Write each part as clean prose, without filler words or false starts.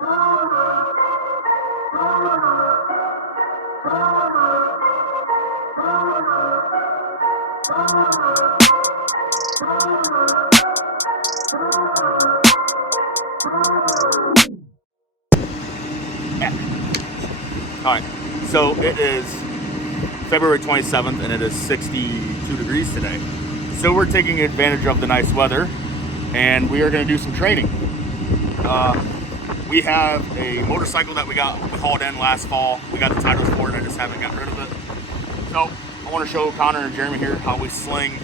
Alright, so it is February 27th and it is 62 degrees today. So we're taking advantage of the nice weather and we are going to do some training. We have a motorcycle that we hauled in last fall. We got the titles for it, I just haven't got rid of it. So I want to show Connor and Jeremy here how we sling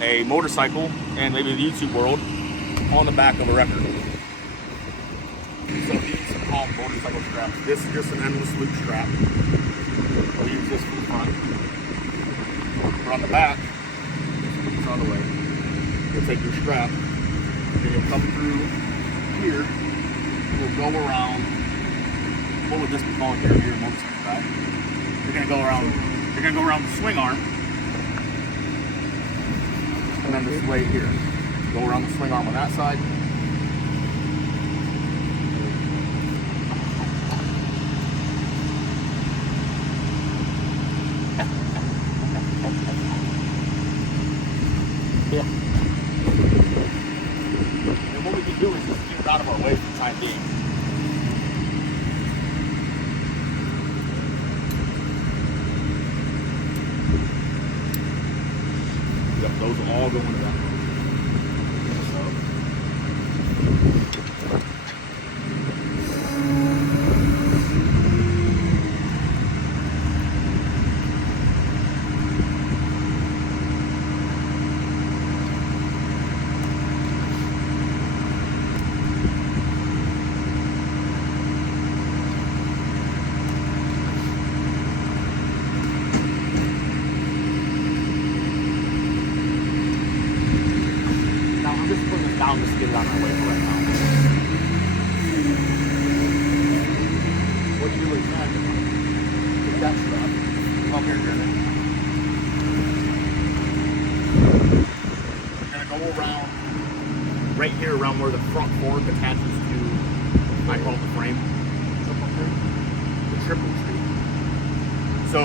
a motorcycle and maybe the YouTube world on the back of a record. So these are called motorcycle straps. This is just an endless loop strap. We'll use this for the front. But on the back, it's on the way. You'll take your strap, and you'll come through here. You'll go around. What would this be called here? Your motorcycle back. You're gonna go around. You're gonna go around the swing arm, and then this way here. Go around the swing arm on that side. Yeah. And what we can do is just get it out of our way for the time being. Yep, those will all go into that. Just get it on our way for right now. What you do is that take that strap, come up here, Jeremy. You're gonna go around right here, around where the front fork attaches to, I call it the frame. The triple tree. So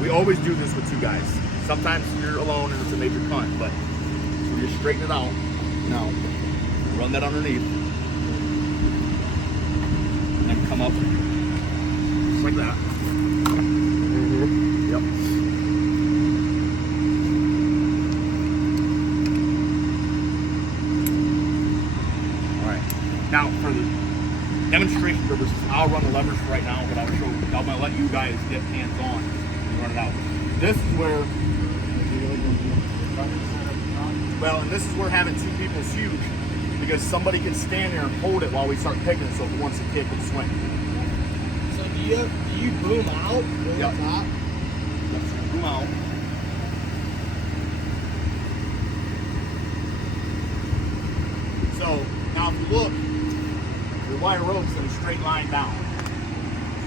we always do this with two guys. Sometimes you're alone and it's a major cut, but so you straighten it out. Now, run that underneath, and then come up just like that. Yep. All right. Now, for the demonstration purposes, I'll run the levers for right now, but I'm gonna let you guys get hands on and run it out. This is where. Well, and this is where having two people is huge, because somebody can stand there and hold it while we start picking, so if wants to kick and swing. So do you boom out? Boom Yep. top? Let's boom out. So now if you look, your wire rope's in a straight line down.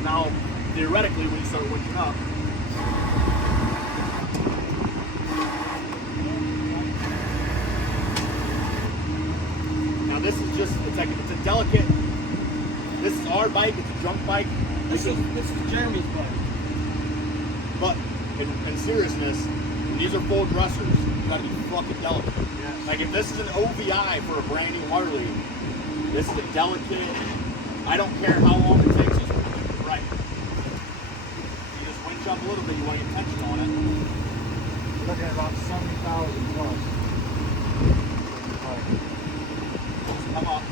Now, theoretically, when you start winching up, this is just, it's a delicate, this is our bike, it's a junk bike. This is Jeremy's bike. But in seriousness, these are full dressers. You gotta be fucking delicate. Yes. Like if this is an OVI for a brand new wire lead, this is a delicate, I don't care how long it takes, just want to do it right. You just winch up a little bit, you want to get tension on it. You're looking at about 70,000 plus. Come on.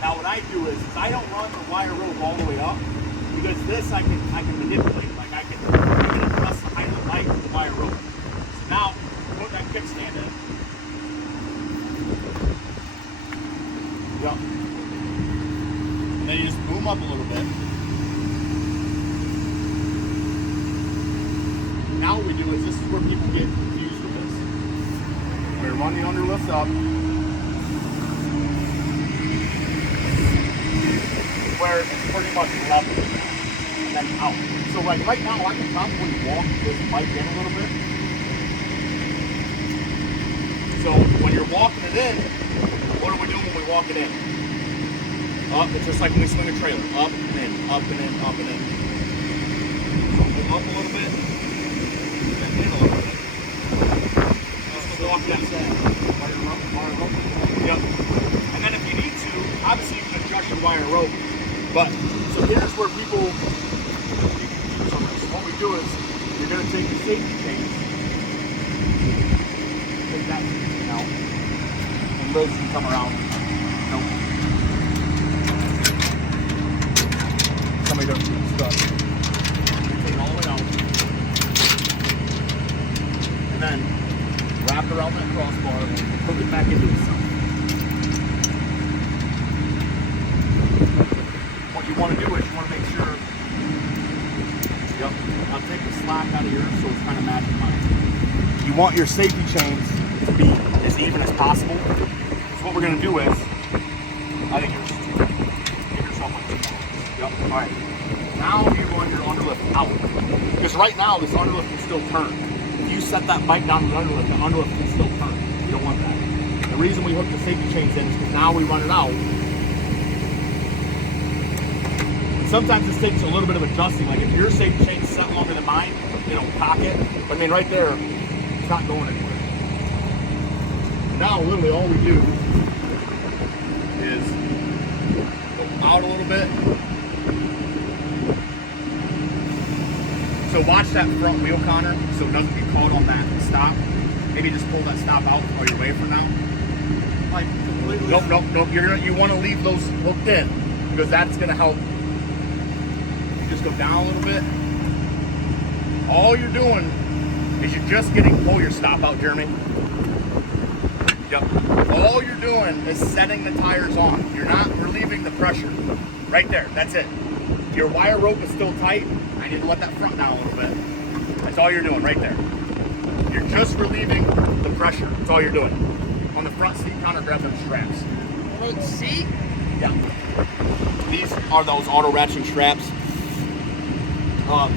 Now what I do is I don't run the wire rope all the way up, because this I can manipulate. Like I can adjust the height of the bike with the wire rope. So now put that kickstand in. Yep. And then you just boom up a little bit. Now what we do is, this is where people get confused with this. We run the underlift up, where it's pretty much level, and then out. So like right now, I can probably walk this bike in a little bit, you're walking it in, what are we doing when we walk it in? Up, it's just like when we swing a trailer. Up and in, up and in, up and in. So go up a little bit, and then in a little bit. Just to walk that side. Wire rope. Yep. And then if you need to, obviously you can adjust your wire rope. But, so here's where people, so what we do is, you're going to take your safety chains, take that chain out, and those can come around. Nope. Somebody doesn't get stuck. You take it all the way out. And then wrap it around that crossbar and hook it back into itself. What you want to do is you want to make sure, yep, I'll take the slack out of yours so it's kind of matching mine. You want your safety chains to be as even as possible. So what we're going to do is, I think yours is too tight. Give yourself like 2 more. Yep, alright. Now you're going your underlift out. Because right now this underlift can still turn. If you set that bike down to the underlift can still turn. You don't want that. The reason we hook the safety chains in is because now we run it out. Sometimes this takes a little bit of adjusting. Like if your safety chain is set longer than mine, it'll cock it. But I mean, right there, it's not going anywhere. Now, literally, all we do is go out a little bit. So watch that front wheel, Connor, so it doesn't get caught on that stop. Maybe just pull that stop out while you're away for now. Like completely. Nope. You want to leave those hooked in because that's going to help. Just go down a little bit. All you're doing is you're just pull your stop out, Jeremy. Yep. All you're doing is setting the tires on. You're not relieving the pressure. Right there, that's it. Your wire rope is still tight. I need to let that front down a little bit. That's all you're doing right there. You're just relieving the pressure. That's all you're doing. On the front seat, Connor, grab them straps. Front seat? Yeah. These are those auto ratcheting straps. A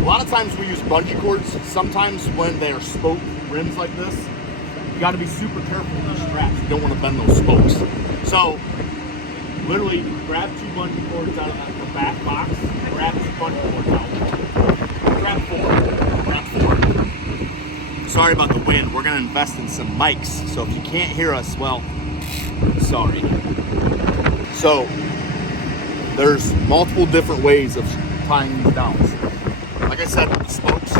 lot of times we use bungee cords. Sometimes when they are spoke rims like this, you got to be super careful with the straps. You don't want to bend those spokes. So, literally, grab 2 bungee cords out of the back box. Grab 2 bungee cords out. Grab 4. Grab 4. Sorry about the wind. We're going to invest in some mics. So if you can't hear us, well, sorry. So, there's multiple different ways of tying these down. Like I said, with the spokes,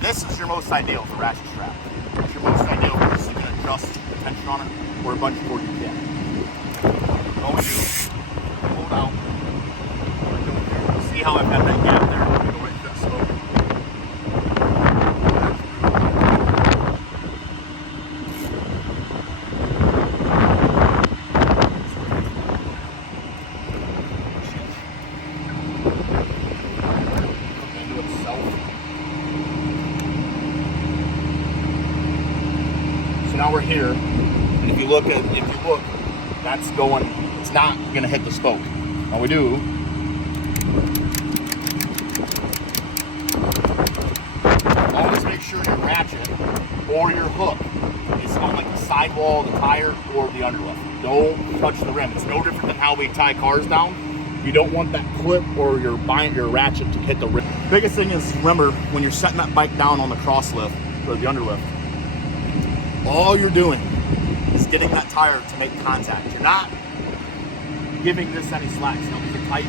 this is your most ideal for ratchet strap. It's your most ideal because you can adjust the tension on it, or a bungee cord you can. All we do is pull it out. See how I've got that gap there? I'm going to go right through that spoke. Now we're here, and if you look, that's going, it's not going to hit the spoke. All we do, always make sure your ratchet or your hook is on like the sidewall of the tire or the underlift. Don't touch the rim. It's no different than how we tie cars down. You don't want that clip or your ratchet to hit the rim. Biggest thing is, remember, when you're setting that bike down on the cross lift or the underlift, all you're doing is getting that tire to make contact. You're not giving this any slack. So don't get tight.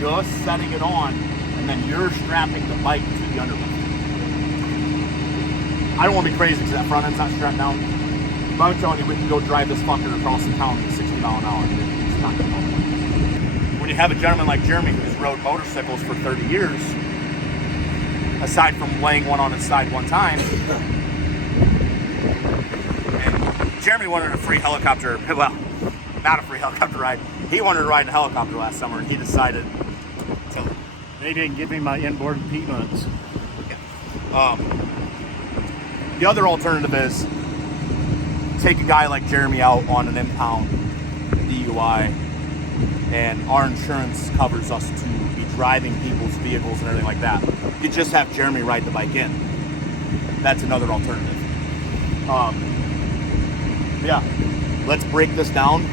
You're just setting it on, and then you're strapping the bike to the underlift. I don't want to be crazy because that front end's not strapped down. But I'm telling you, we can go drive this fucker across the town at 60 miles an hour. It's not going to help. When you have a gentleman like Jeremy who's rode motorcycles for 30 years, aside from laying one on its side one time, Jeremy wanted a free helicopter, well, not a free helicopter ride. He wanted to ride a helicopter last summer, and he decided to... They didn't give me my inboard peanuts. Yeah. The other alternative is take a guy like Jeremy out on an impound DUI, and our insurance covers us to be driving people's vehicles and everything like that. You just have Jeremy ride the bike in. That's another alternative. Yeah, let's break this down.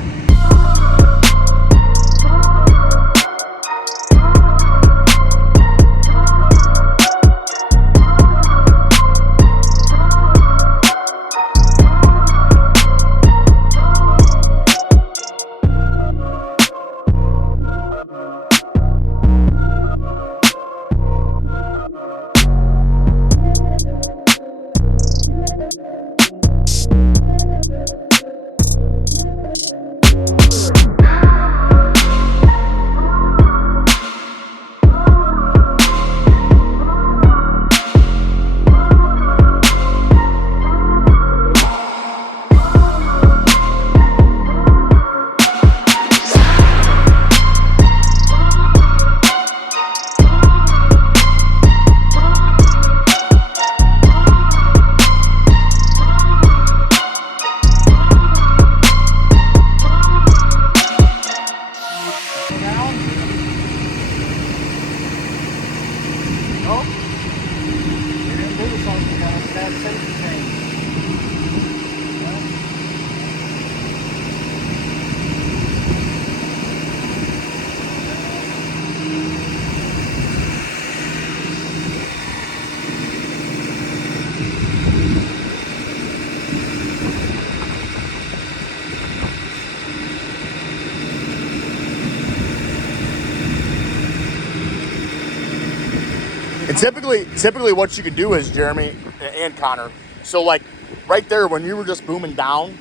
And typically what you could do is, Jeremy and Connor, so like right there when you were just booming down,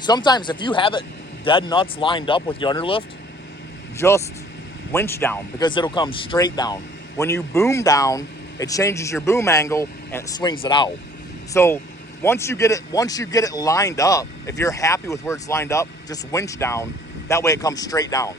sometimes if you have it dead nuts lined up with your underlift, just winch down because it'll come straight down. When you boom down, it changes your boom angle and it swings it out. So once you get it lined up, if you're happy with where it's lined up, just winch down. That way it comes straight down.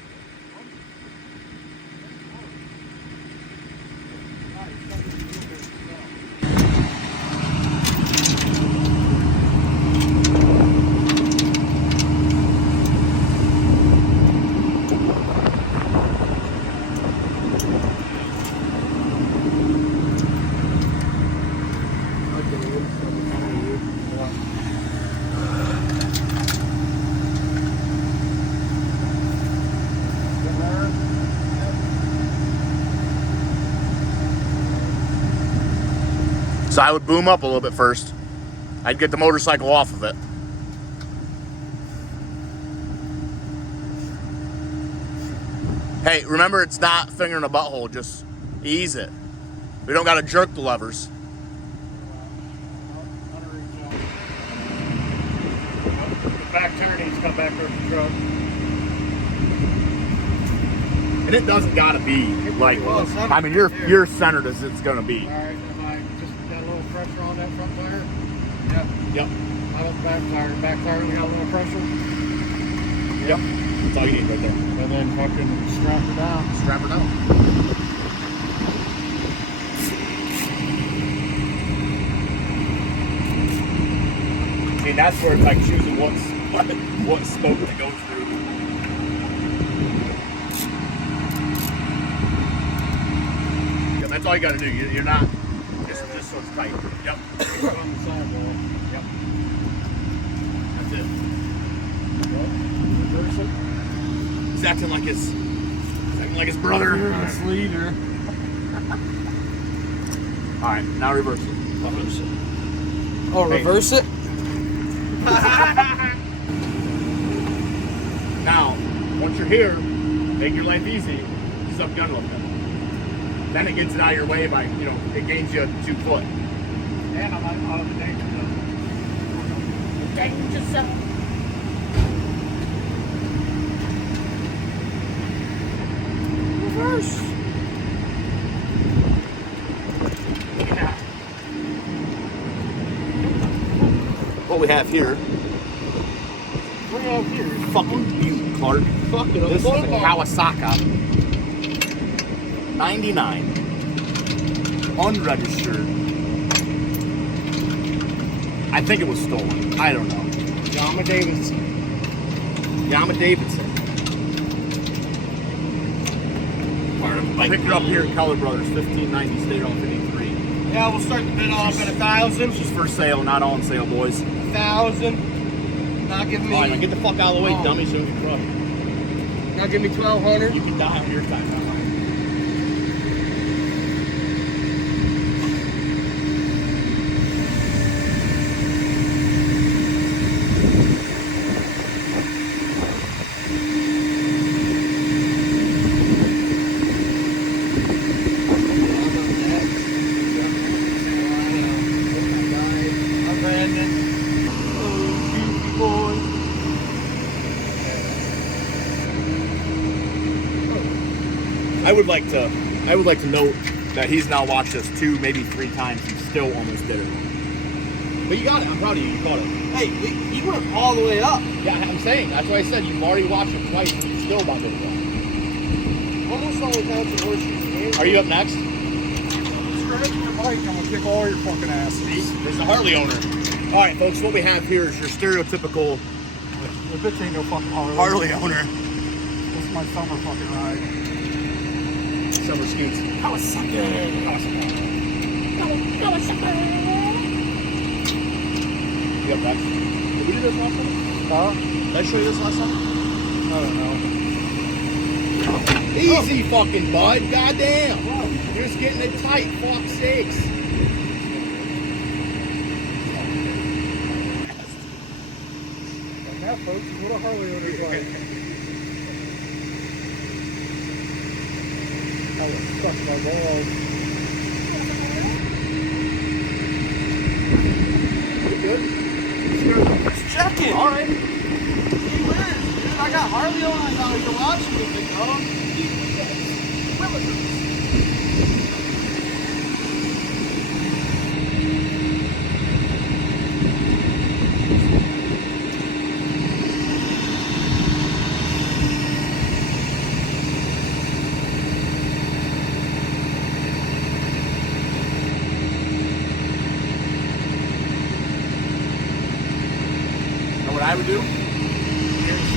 So I would boom up a little bit first. I'd get the motorcycle off of it. Hey, remember it's not finger in a butthole, just ease it. We don't gotta jerk the levers. Back turnings come back towards the truck. And it doesn't gotta be like, I mean, you're centered as it's gonna be. Alright, am I just got a little pressure on that front tire? Yep. How about the back tire? The back tire, we got a little pressure? Yep. That's all you need right there. And then fucking strap it down. Strap her down. I mean, that's where it's like choosing what spoke to go through. Yeah, that's all you gotta do. You're not, just so it's tight. Yep. On the sidewall. Yep. That's it. Reverse it. He's acting like his brother. You're this leader. Alright, now reverse it. Reverse it. Oh, reverse it? Now, once you're here, make your life easy. Just up gun lift it. Then it gets it out of your way by, it gains you 2 foot. And I'm out of the danger zone. Danger zone. Reverse. Look at that. What we have here, Right out here. fucking you, Clark. Fucking This is a Kawasaki 99, unregistered. I think it was stolen. I don't know. Yama Davidson. Yama Davidson. Picked it up here at Color Brothers, 1590 State on 53. Yeah, we'll start the bid off at 1,000. It's just for sale, not on sale, boys. 1,000. Not give me. All right, now get the fuck out of the way, dummy, so you can crush. Now give me 1,200. You can die on your time. I would like to note that he's now watched this 2, maybe 3 times and still almost did it. But you got it. I'm proud of you. You caught it. Hey, he went all the way up. Yeah, I'm saying. That's why I said you've already watched it twice and you still about did it wrong. Almost all the counts of horseshoes. Are you up next? Scratch your bike, I'm gonna kick all your fucking asses. There's the Harley owner. All right, folks. What we have here is your stereotypical The bitch ain't no fucking Harley owner. This is my summer fucking ride. Summer scoots. Kawasaki. You up next? Did we do this last time? Huh? Did I show you this last time? I don't know. Easy fucking bud. Goddamn. You're just getting it tight. Fuck sakes. Like that, folks, is what a Harley owner's like. I was stuck my balls. You good? Just checking. All right. Gee whiz, dude, I got Harley owners out here watching me, big dog. What I would do in a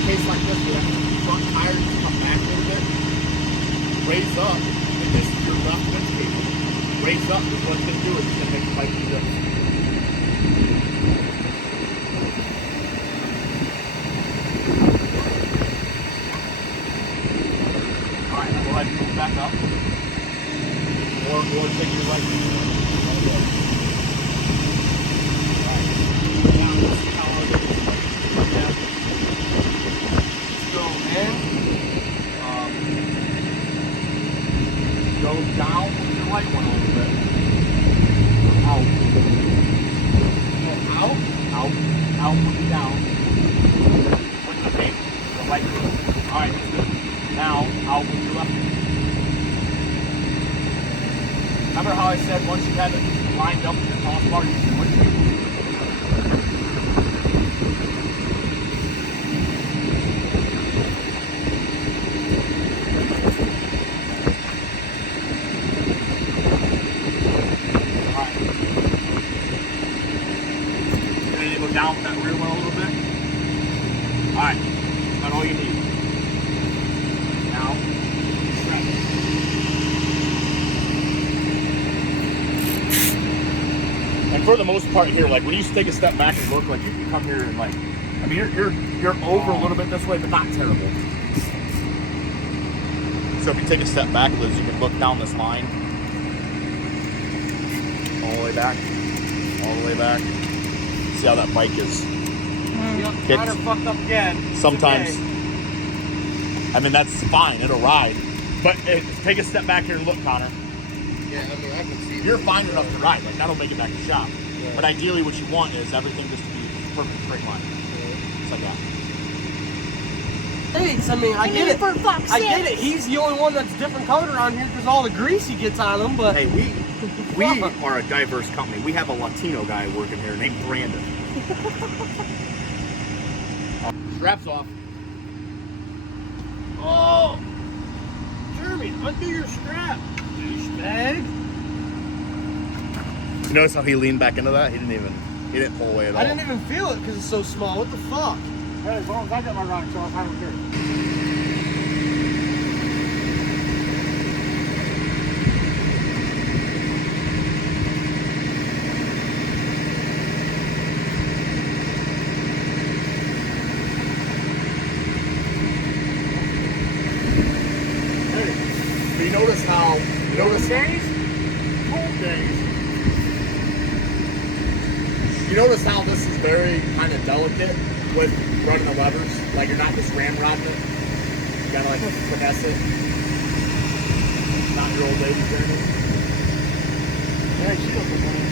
case like this, where that front tire just come back a little bit, raise up, and this is your left winch cable. Raise up, because what it's going to do is it's going to make the bike do this. Alright, now go ahead and move back up. Or take your right. Go down with your right one a little bit. Out. Out, moving down. With the paint, the right foot. Alright, that's good. Now, out with your left foot. Remember how I said once you have it lined up with the crossbar, you can switch it? Down with that rear one a little bit. Alright, that's all you need. Now, stretch. And for the most part here, like when you take a step back and look, like you can come here and like, I mean you're over a little bit this way, but not terrible. So if you take a step back, Liz, you can look down this line. All the way back. All the way back. See how that bike is. Got her fucked up again. Sometimes. I mean, that's fine. It'll ride. But take a step back here and look, Connor. Yeah, I mean, I can see. You're fine enough to ride. Like, that'll make it back to shop. Yeah. But ideally, what you want is everything just to be perfect straight line. Just like that. Thanks. I mean, I get it. I get it. He's the only one that's different color around here because all the grease he gets on him. But hey, we are a diverse company. We have a Latino guy working here named Brandon. Straps off. Oh, Jeremy, undo your strap, douchebag. You notice how he leaned back into that? He didn't pull away at all. I didn't even feel it because it's so small. What the fuck? Hey, as long as I got my rocks off, I don't care. You notice how this is very kind of delicate with running the levers? Like you're not just ramrodding it. You gotta like finesse it. Not your old lady journey. Yeah, she doesn't want it.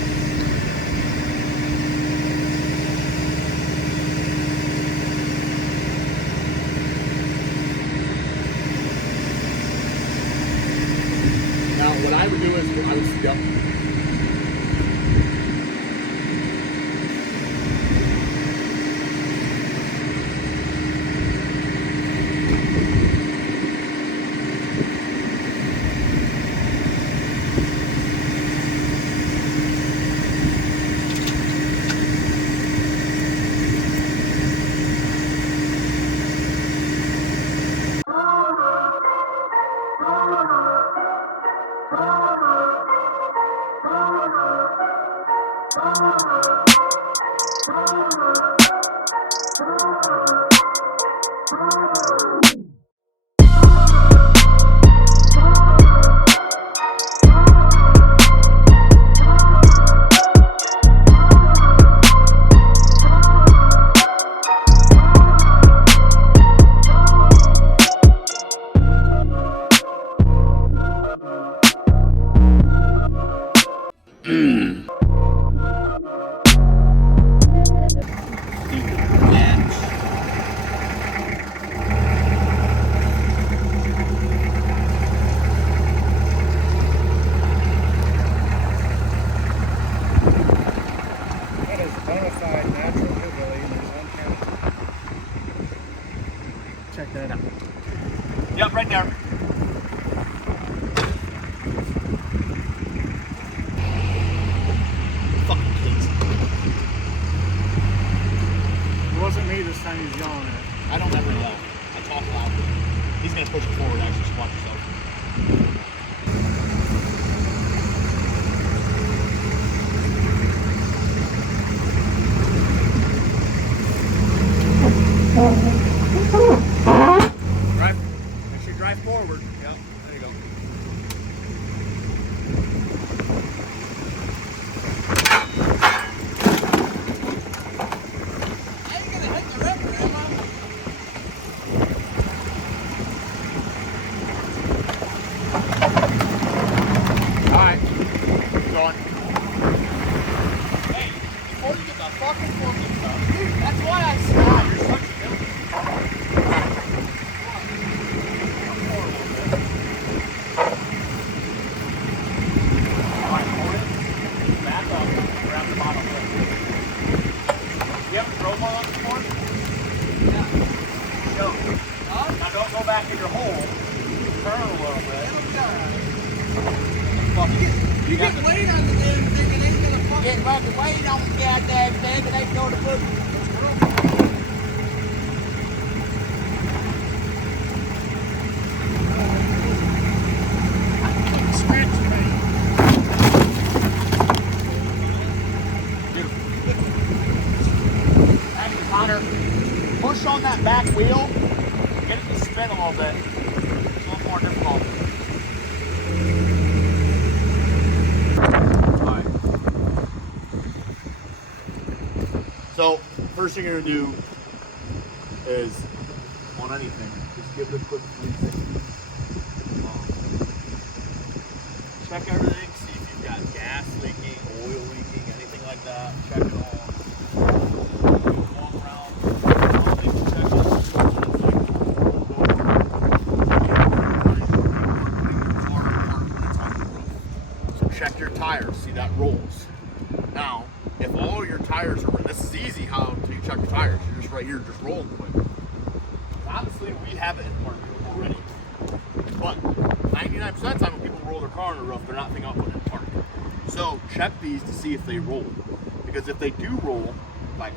Now, what I would do is I would yep. That is bona fide natural hillbilly. There's one county. Check that out. Yep, right there. Fucking kids. It wasn't me this time he was yelling at. I don't ever yell. I talk loudly. He's gonna push it forward, actually, so watch yourself. Drive. Make sure you drive forward. Yep, there you go. Alright, keep going. Hey, before you get the fucking forklift stuff, dude, that's why I said you're such a villain. Alright, hold it, back up, grab the bottom lip. You ever drove one on before? Yeah. Go. Now don't go back in your hole. Turn a little bit. You get weight on the damn thing, it ain't gonna fucking... Get fucking weight on the goddamn thing, it ain't gonna put. Actually, Connor, push on that back wheel, get it to spin a little bit. It's a little more difficult. Alright. So, first thing you're going to do is, on anything, just give it a quick 360. Check everything, see if you've got gas leaking, oil leaking, anything like that. Check it all. Walk around. Check it. So check your tires, see that rolls. Now, if all your tires are, this is easy how to check your tires. You're just right here, just rolling quick. Obviously, we have it in park already. But 99% of the time when people roll their car on the roof, they're not thinking about putting it in park. So check these to see if they roll. Because if they do roll, like,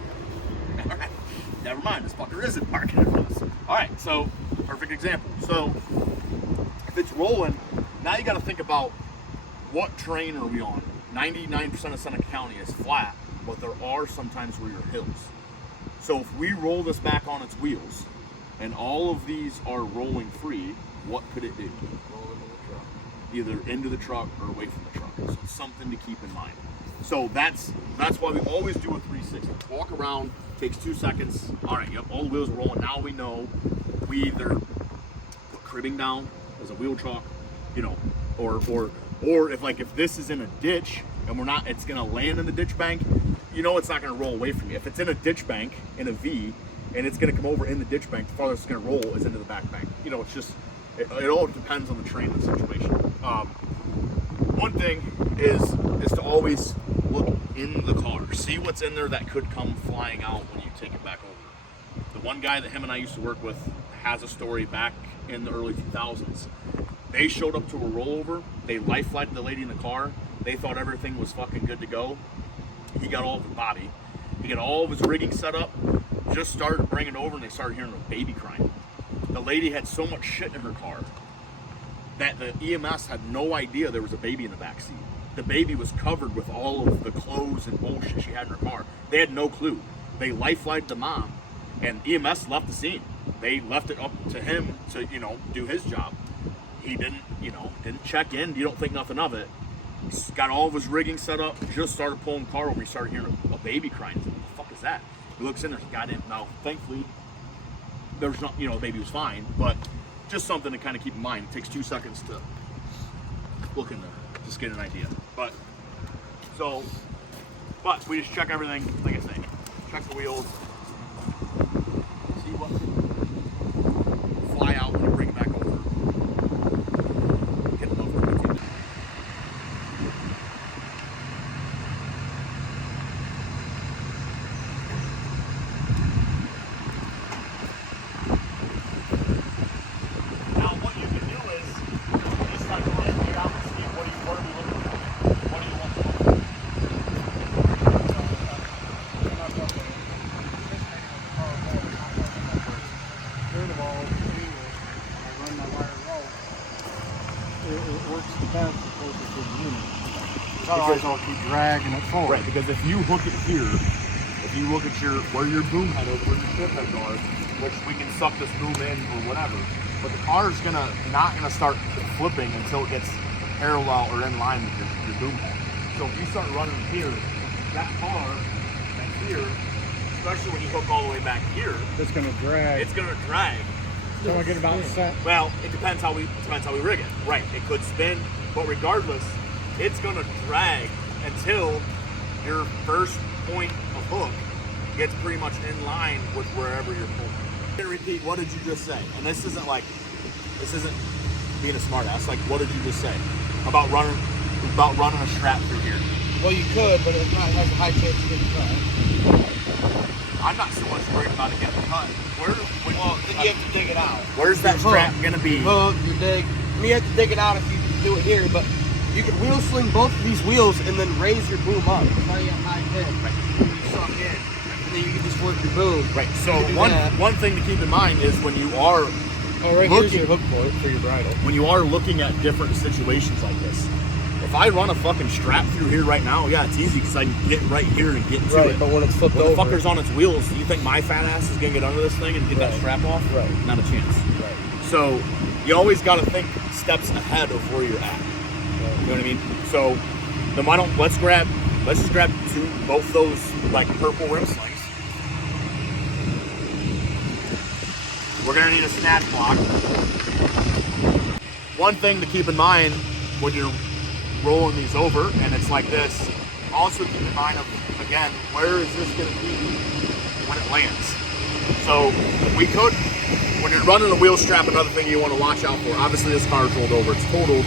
never mind, this fucker isn't parking in us. Alright, so, perfect example. So, if it's rolling, now you gotta think about what terrain are we on. 99% of Seneca County is flat, but there are sometimes where you're hills. So if we roll this back on its wheels, and all of these are rolling free, what could it do? Roll into the truck. Either into the truck or away from the truck. So it's something to keep in mind. So that's why we always do a 360. Walk around, takes 2 seconds. All right, yep, all the wheels are rolling. Now we know we either put cribbing down as a wheel chalk, you know, or if this is in a ditch and it's gonna land in the ditch bank, you know it's not gonna roll away from you. If it's in a ditch bank in a V and it's gonna come over in the ditch bank, the farthest it's gonna roll is into the back bank. You know, it's just, it all depends on the terrain and the situation. One thing is to always look in the car, see what's in there that could come flying out when you take it back over. The one guy that him and I used to work with has a story back in the early 2000s. They showed up to a rollover, they life flighted the lady in the car, they thought everything was fucking good to go. He got all of his body, he got all of his rigging set up, just started bringing it over, and they started hearing a baby crying. The lady had so much shit in her car that the EMS had no idea there was a baby in the back seat. The baby was covered with all of the clothes and bullshit she had in her car. They had no clue. They life flighted the mom, and EMS left the scene. They left it up to him to, you know, do his job. He didn't check in. You don't think nothing of it. He's got all of his rigging set up. Just started pulling the car over. He started hearing a baby crying. He's like, what the fuck is that? He looks in there. He got in. Now, thankfully, there's not. You know, the baby was fine. But just something to kind of keep in mind. It takes 2 seconds to look in there, just get an idea. But we just check everything. Like I say, check the wheels. See what fly out when you bring it back over. Get it over. Now what you can do is just kind of let it out and see what are we looking for? What do you want to look for? Third of all, I run my wire roll. It works the best the closer to the unit. Otherwise, I'll keep dragging it forward. Right, because if you hook it here, if you look at where your boom head is, where your shift heads are, which we can suck this boom in or whatever, but the car is not gonna start flipping until it gets parallel or in line with your boom head. So if you start running here, that car back here, especially when you hook all the way back here, It's going to drag. it's gonna drag. So I get about set. Well, it depends how we rig it. Right, it could spin, but regardless, it's gonna drag until your first point of hook gets pretty much in line with wherever you're pulling. I'm gonna repeat, what did you just say? And this isn't being a smartass. Like, what did you just say about running a strap through here? Well, you could, but it has a high chance of getting cut. I'm not so much worried about it getting cut. Then you have to dig it out. Where's that strap gonna be? Hook, you dig. I mean, you have to dig it out if you do it here, but you can wheel sling both of these wheels and then raise your boom up. Now you have high head. Right. You suck in, and then you can just work your boom. Right. So You can do one thing to keep in mind is when you are Here's your hook point for your bridle. when you are looking at different situations like this, if I run a fucking strap through here right now, yeah, it's easy because I can get right here and get to it. But when it's flipped When the over, fucker's on its wheels, do you think my fat ass is gonna get under this thing and get that strap off? Right. Not a chance. Right. So you always got to think steps ahead of where you're at. You know what I mean? So then let's just grab both those like purple rim slings. We're gonna need a snatch block. One thing to keep in mind when you're rolling these over and it's like this, also keep in mind again, where is this gonna be when it lands? So when you're running a wheel strap, another thing you want to watch out for, obviously this car is rolled over, it's totaled.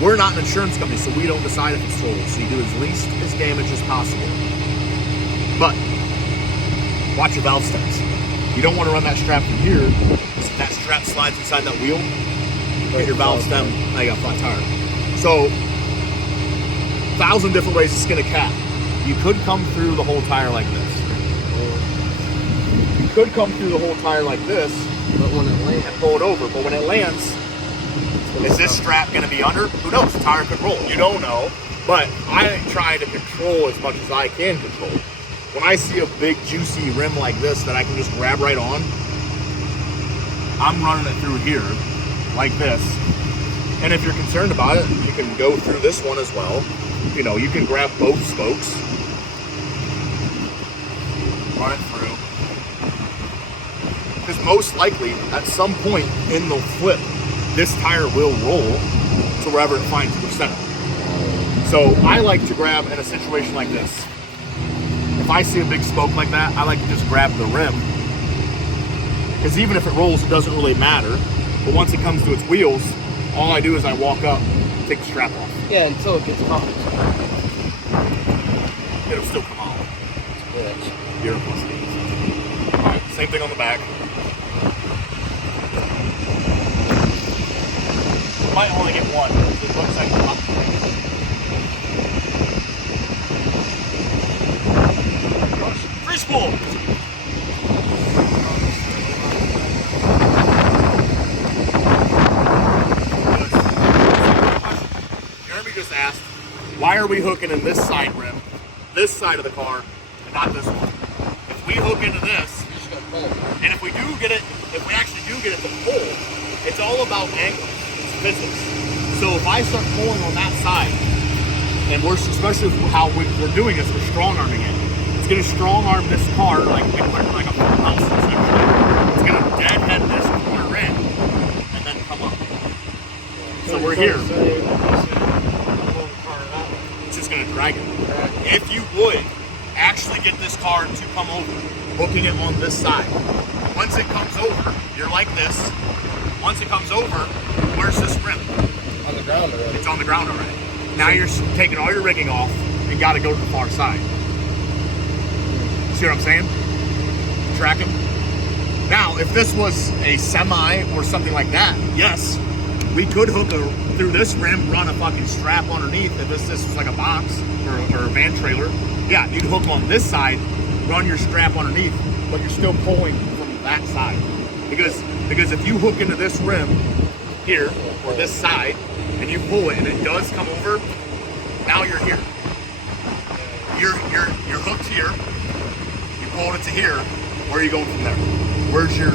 We're not an insurance company, so we don't decide if it's totaled. So you do as least as damage as possible. But watch your valve stems. You don't want to run that strap from here, because if that strap slides inside that wheel, hit your valve stem, now you got a flat tire. So 1,000 different ways to skin a cat. You could come through the whole tire like this. You could come through the whole tire like this, but when it lands, and pull it over. But when it lands, is this strap going to be under? Who knows? The tire could roll. You don't know. But I try to control as much as I can control. When I see a big juicy rim like this that I can just grab right on, I'm running it through here like this. And if you're concerned about it, you can go through this one as well. you know, you can grab both spokes, run it through. Because most likely, at some point in the flip, this tire will roll to wherever it finds the center. So I like to grab in a situation like this. If I see a big spoke like that, I like to just grab the rim. Because even if it rolls, it doesn't really matter. But once it comes to its wheels, all I do is I walk up, take the strap off. Yeah, until it gets caught. It'll still come off. Bitch. You're a pussy. Alright, same thing on the back. Might only get one. It looks like a lot. Free spool! Jeremy just asked, why are we hooking in this side rim, this side of the car, and not this one? If we hook into this, and if we do get it, if we actually do get it to pull, it's all about angles. Physics. So if I start pulling on that side, and we're especially how we're doing this, we're strong arming it. It's going to strong arm this car like we put like a full house essentially. It's going to deadhead this corner in, and then come up. So we're here. It's just going to drag it. If you would actually get this car to come over, hooking it on this side. Once it comes over, you're like this. Once it comes over, where's this rim? On the ground already. It's on the ground already. Now you're taking all your rigging off and got to go to the far side. See what I'm saying? Tracking? Now, if this was a semi or something like that, yes, we could hook through this rim, run a fucking strap underneath. If this was like a box or a van trailer, yeah, you'd hook on this side, run your strap underneath, but you're still pulling from that side. Because if you hook into this rim here or this side and you pull it and it does come over, now you're here. You're hooked here. You pulled it to here. Where are you going from there? Where's your?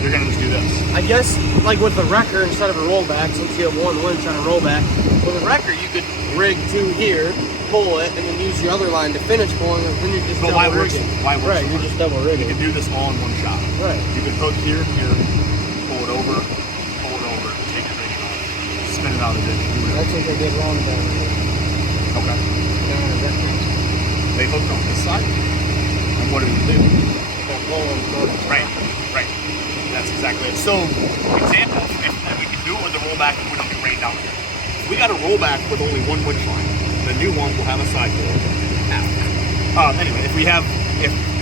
You're gonna just do this. I guess like with the wrecker instead of a rollback, since you have one winch on a rollback, with a wrecker you could rig to here, pull it, and then use your other line to finish pulling it. Then you're just double rigging. Why works? Right, you're just double You rigging. can do this all in one shot. Right. You can hook here, pull it over, take your rigging off, spin it out of the ditch. That's what they did wrong down there. Okay. Down at that place. They hooked on this side, and what did it do? That rolling started. Right. That's exactly it. So, example, if we can do it with the rollback, it wouldn't be right down here. If we got a rollback with only one winch line, the new one will have a side door. Anyway, if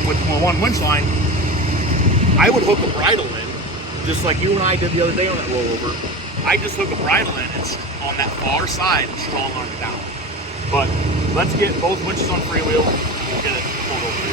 with one winch line, I would hook a bridle in, just like you and I did the other day on that rollover. I just hook a bridle in and on that far side and strong arm it down. But let's get both winches on freewheel and we'll get it pulled over.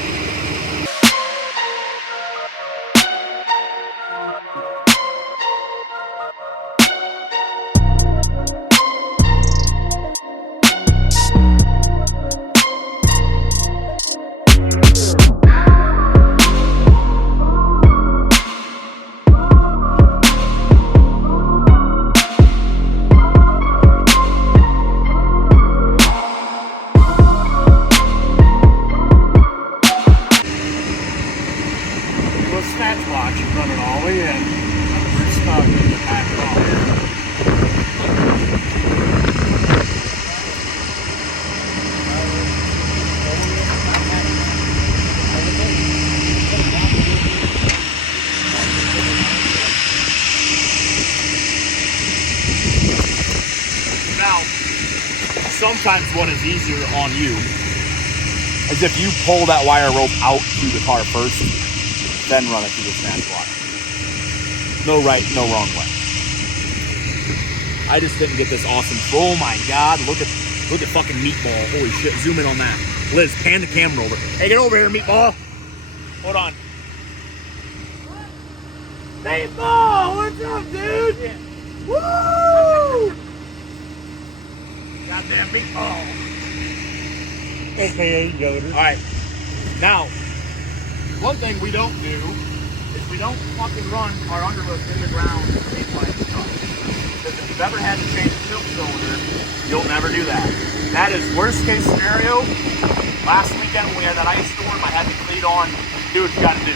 Sometimes what is easier on you is if you pull that wire rope out through the car first, then run it through the snatch block. No right, no wrong way. I just didn't get this awesome. Oh my God! Look at fucking Meatball. Holy shit! Zoom in on that. Liz, pan the camera over. Hey, get over here, Meatball. Hold on. Meatball, what's up, dude? Yeah. Woo! Goddamn Meatball. AKA Yoder. Alright. Now, one thing we don't do is we don't fucking run our underlift in the ground. Because if you've ever had to change a tilt cylinder, you'll never do that. That is worst case scenario. Last weekend when we had that ice storm, I had to cleat on, do what you gotta do.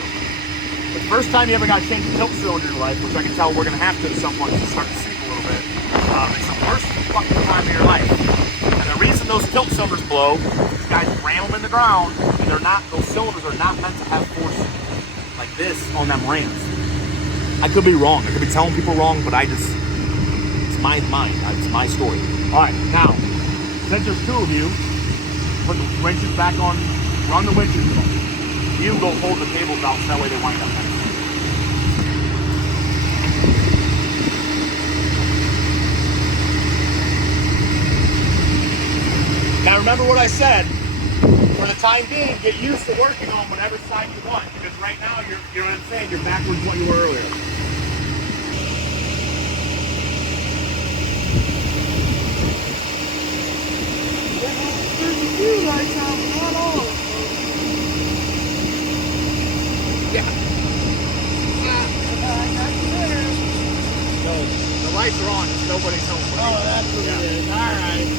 But the first time you ever got to change a tilt cylinder in your life, which I can tell we're gonna have to at some point to start to sink a little bit, it's the worst fucking time of your life. And the reason those tilt cylinders blow, these guys ram them in the ground, and those cylinders are not meant to have force like this on them rams. I could be wrong. I could be telling people wrong, but it's my mind. It's my story. All right, now, since there's two of you, put the winches back on, run the winches. You go hold the cables out so that way they wind up nice. Now remember what I said. For the time being, get used to working on whatever side you want. Because right now, you know what I'm saying, you're backwards what you were earlier. There's a few lights out, but not all. Yeah. So, the lights are on, just nobody's home. Oh, that's what it is. All right.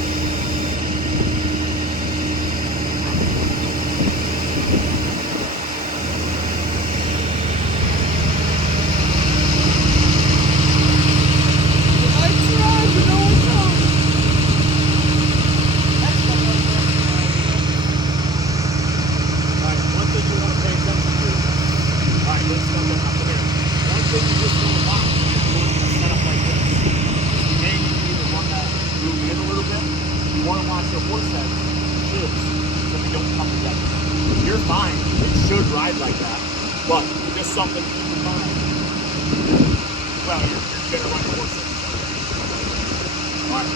You're fine. It should ride like that. But just something to keep in mind. Well, you're gonna run your horse. All right.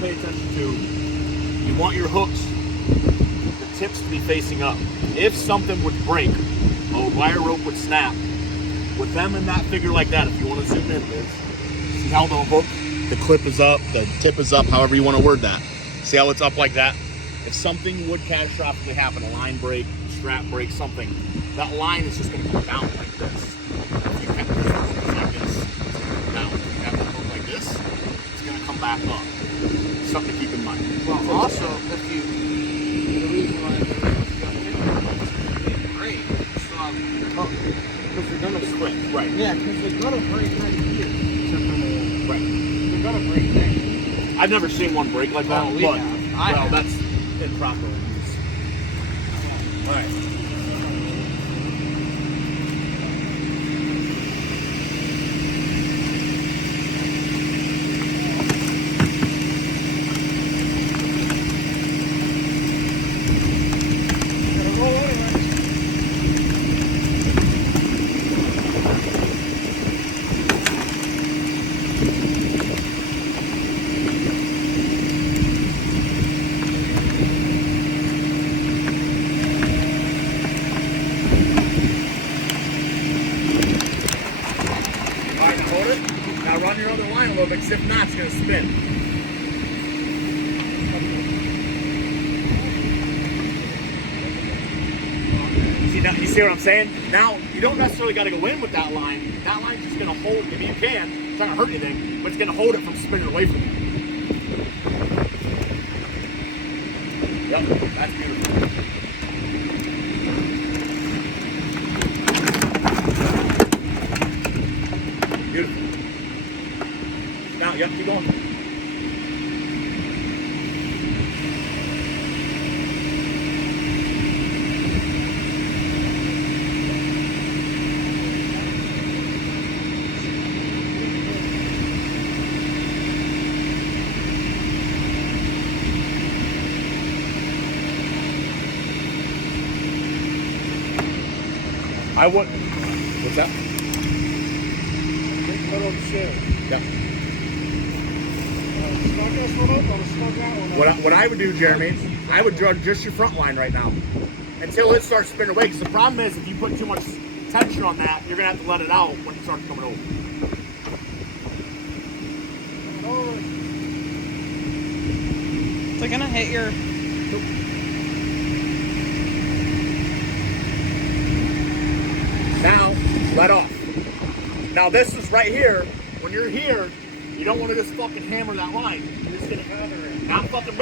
Pay attention to, you want your hooks, the tips to be facing up. If something would break, a wire rope would snap. With them in that figure like that, if you want to zoom in, see how the hook, the clip is up, the tip is up, however you want to word that. See how it's up like that? If something would catastrophically happen, a line break, strap break, something, that line is just going to come down like this. If you have the hook like this, it's going to come down. If you have the hook like this, it's going to come back up. Something to keep in mind. Well, also, if you, the reason why it's great, you still have your hook. Because they're going to split. Right. Yeah, because they're going to break right here. Right. They're going to break there. I've never seen one break like that. Oh, we but, have. Well, that's improper use. All right. Now run your other line a little bit, because if not, it's going to spin. You see what I'm saying? Now, you don't necessarily got to go in with that line. That line's just going to hold, I mean, you can, it's not going to hurt anything, but it's going to hold it from spinning away from you. Yep, that's beautiful. Beautiful. Now, yep, keep going. I wouldn't. What's that? Put on the shell. Yeah. Snug this one up, I'll snug that one up. What I would do, Jeremy, I would drug just your front line right now until it starts spinning away. Because the problem is, if you put too much tension on that, you're gonna have to let it out when it starts coming over. Is it gonna hit your? Now, let off. Now this is right here. When you're here, you don't want to just fucking hammer that line. You're just gonna not fucking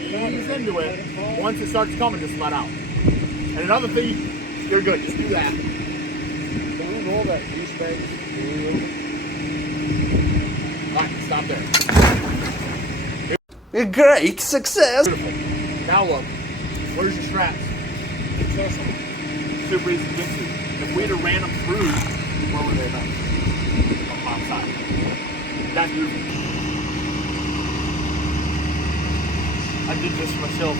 ease into it. Once it starts coming, just let out. And another thing, you're good. Just do that. Can we roll that grease bag? All right, stop there. A great success. Beautiful. Now look, where's your straps? Accessible. Super easy to get to. If we'd have ran them through, where would they have been? Outside. That's beautiful. I did this myself.